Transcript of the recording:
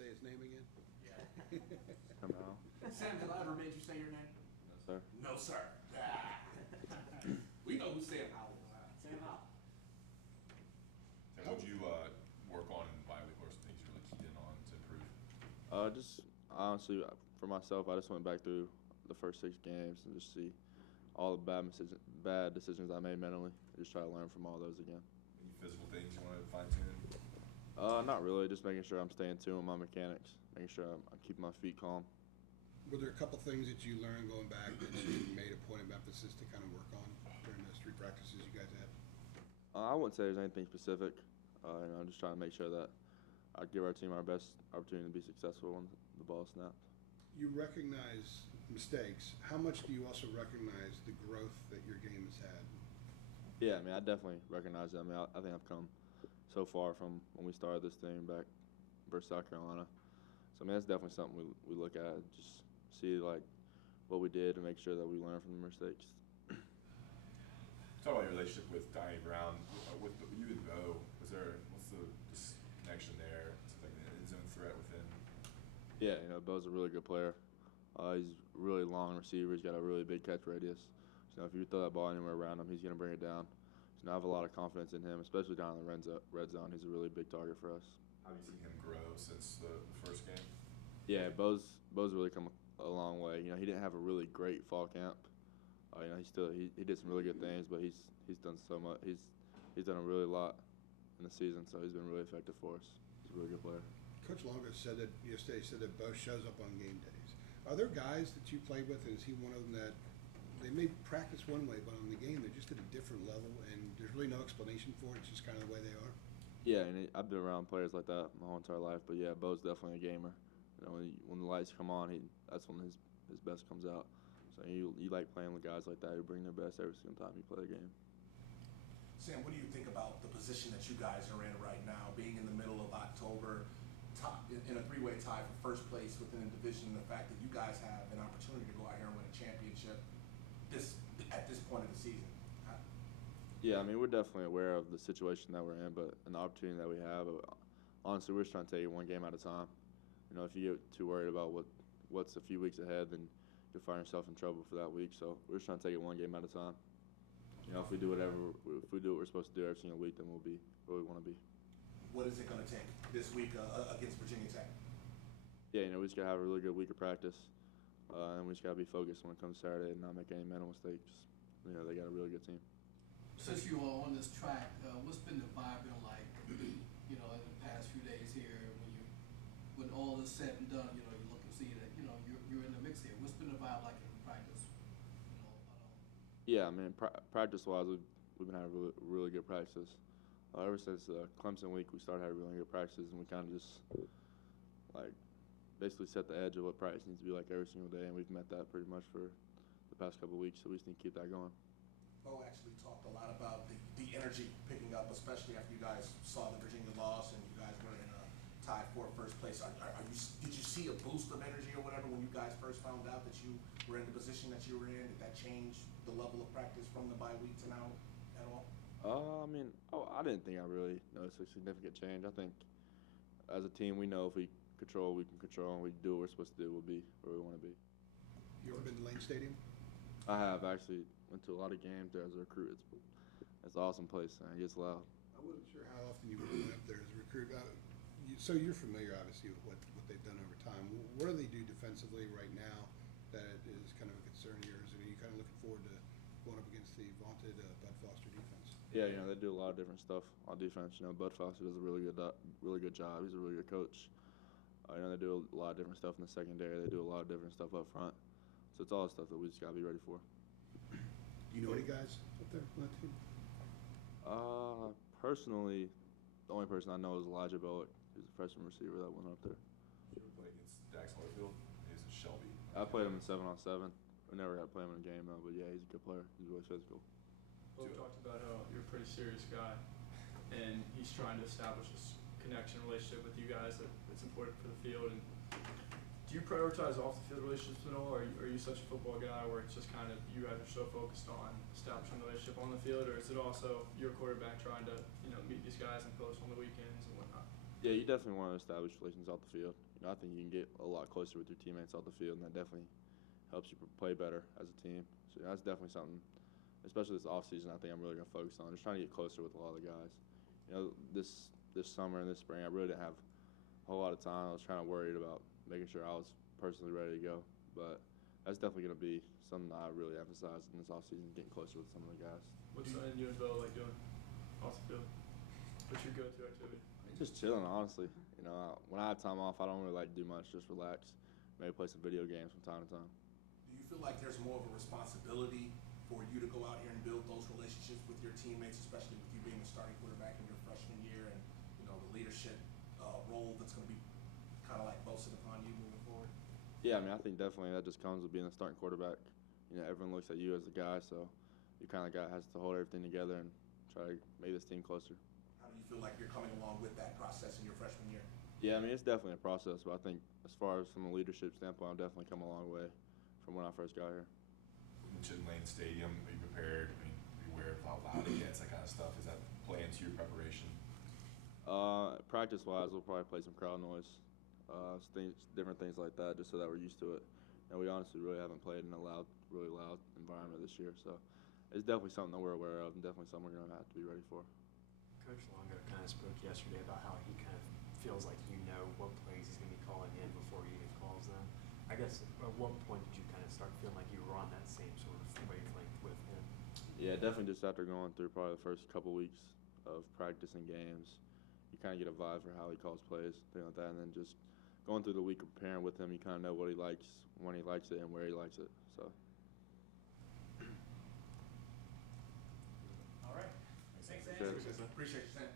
say his name again? Yeah. Sam Howell. Sam, has I ever made you say your name? No, sir. No, sir. Ah. We know who Sam Howell is. Sam Howell. And what would you work on in bye week? What are some things you're really keyed in on to improve? Just honestly, for myself, I just went back through the first 6 games and just see all the bad decisions I made mentally. Just try to learn from all those again. Any physical things you want to fine tune? Not really. Just making sure I'm staying tuned with my mechanics, making sure I'm keeping my feet calm. Were there a couple things that you learned going back that you made a point of emphasis to kind of work on during those 3 practices you guys had? I wouldn't say there's anything specific. I'm just trying to make sure that I give our team our best opportunity to be successful when the ball is snapped. You recognize mistakes. How much do you also recognize the growth that your game has had? Yeah, I mean, I definitely recognize that. I mean, I think I've come so far from when we started this thing back versus South Carolina. So, I mean, that's definitely something we look at, just see, like, what we did and make sure that we learn from the mistakes. Talk about your relationship with Donnie Brown. With you and Bo, what's the connection there? It's like an end zone threat with him. Yeah, Bo's a really good player. He's a really long receiver. He's got a really big catch radius. So if you throw that ball anywhere around him, he's going to bring it down. So I have a lot of confidence in him, especially down in the red zone. He's a really big target for us. How have you seen him grow since the first game? Yeah, Bo's really come a long way. He didn't have a really great fall camp. He did some really good things, but he's done so much. He's done a really lot in the season, so he's been really effective for us. He's a really good player. Coach Longo said that yesterday. He said that Bo shows up on game days. Are there guys that you played with, and is he one of them that they may practice one way, but on the game they're just at a different level, and there's really no explanation for it. It's just kind of the way they are. Yeah, and I've been around players like that my whole entire life, but yeah, Bo's definitely a gamer. When the lights come on, that's when his best comes out. So you like playing with guys like that who bring their best every single time you play the game. Sam, what do you think about the position that you guys are in right now, being in the middle of October, in a 3-way tie for first place within the division, and the fact that you guys have an opportunity to go out here and win a championship at this point of the season? Yeah, I mean, we're definitely aware of the situation that we're in, but an opportunity that we have. Honestly, we're just trying to take it one game at a time. If you get too worried about what's a few weeks ahead, then you'll find yourself in trouble for that week. So we're just trying to take it one game at a time. If we do what we're supposed to do every single week, then we'll be where we want to be. What is it going to take this week against Virginia Tech? Yeah, we just got to have a really good week of practice, and we just got to be focused when it comes to Saturday and not make any mental mistakes. They got a really good team. Since you are on this track, what's been the vibe been like, in the past few days here when all is said and done, you look and see that, you're in the mix here. What's been the vibe like in practice? Yeah, I mean, practice-wise, we've been having really good practices. Ever since Clemson week, we started having really good practices, and we kind of just, basically set the edge of what practice needs to be like every single day, and we've met that pretty much for the past couple of weeks, so we just need to keep that going. Bo actually talked a lot about the energy picking up, especially after you guys saw the Virginia loss and you guys were in a tie for first place. Did you see a boost of energy or whatever when you guys first found out that you were in the position that you were in? Did that change the level of practice from the bye week to now at all? I didn't think I really noticed a significant change. I think as a team, we know if we control, we can control, and we do what we're supposed to do, we'll be where we want to be. You ever been to Lane Stadium? I have actually went to a lot of games there as a recruit. It's an awesome place, and it gets loud. I wasn't sure how often you were going up there as a recruit. So you're familiar, obviously, with what they've done over time. What do they do defensively right now that is kind of a concern of yours? Are you kind of looking forward to going up against the vaunted Bud Foster defense? Yeah, they do a lot of different stuff on defense. Bud Foster does a really good job. He's a really good coach. They do a lot of different stuff in the secondary. They do a lot of different stuff up front. So it's all the stuff that we just got to be ready for. Do you know any guys up there on that team? Personally, the only person I know is Elijah Bellick. He's a freshman receiver that went up there. Did you ever play against Dax Hartfield? He's a Shelby. I played him in 7-on-7. We never got to play him in a game, though. But, yeah, he's a good player. He's really physical. Bo talked about how you're a pretty serious guy, and he's trying to establish this connection relationship with you guys that's important for the field. And do you prioritize off-the-field relationships at all, or are you such a football guy where it's just kind of you guys are so focused on establishing a relationship on the field, or is it also your quarterback trying to meet these guys and close on the weekends and whatnot? Yeah, you definitely want to establish relations off the field. I think you can get a lot closer with your teammates off the field, and that definitely helps you play better as a team. So that's definitely something, especially this offseason, I think I'm really going to focus on, just trying to get closer with a lot of the guys. This summer and this spring, I really didn't have a whole lot of time. I was trying to worry about making sure I was personally ready to go. But that's definitely going to be something that I really emphasize in this offseason, getting closer with some of the guys. What's something you and Bo like doing off the field? What's your go-to activity? Just chilling, honestly. When I have time off, I don't really like to do much. Just relax, maybe play some video games from time to time. Do you feel like there's more of a responsibility for you to go out here and build those relationships with your teammates, especially with you being a starting quarterback in your freshman year, and the leadership role that's going to be kind of like boasted upon you moving forward? Yeah, I mean, I think definitely that just comes with being a starting quarterback. Everyone looks at you as the guy, so you kind of has to hold everything together and try to make this team closer. How do you feel like you're coming along with that process in your freshman year? Yeah, I mean, it's definitely a process, but I think as far as from a leadership standpoint, I've definitely come a long way from when I first got here. You mentioned Lane Stadium. Are you prepared? I mean, are you aware of how loud it gets, that kind of stuff? Is that play into your preparation? Practice-wise, we'll probably play some crowd noise, different things like that, just so that we're used to it. And we honestly really haven't played in a really loud environment this year, so it's definitely something that we're aware of and definitely something we're going to have to be ready for. Coach Longo kind of spoke yesterday about how he kind of feels like what plays he's going to be calling in before he even calls them. I guess at what point did you kind of start feeling like you were on that same sort of wavelength with him? Yeah, definitely just after going through probably the first couple weeks of practice and games, you kind of get a vibe for how he calls plays, things like that, and then just going through the week of preparing with him, you kind of know what he likes, when he likes it, and where he likes it. So. All right. Thanks, Sure. Appreciate you, Sam.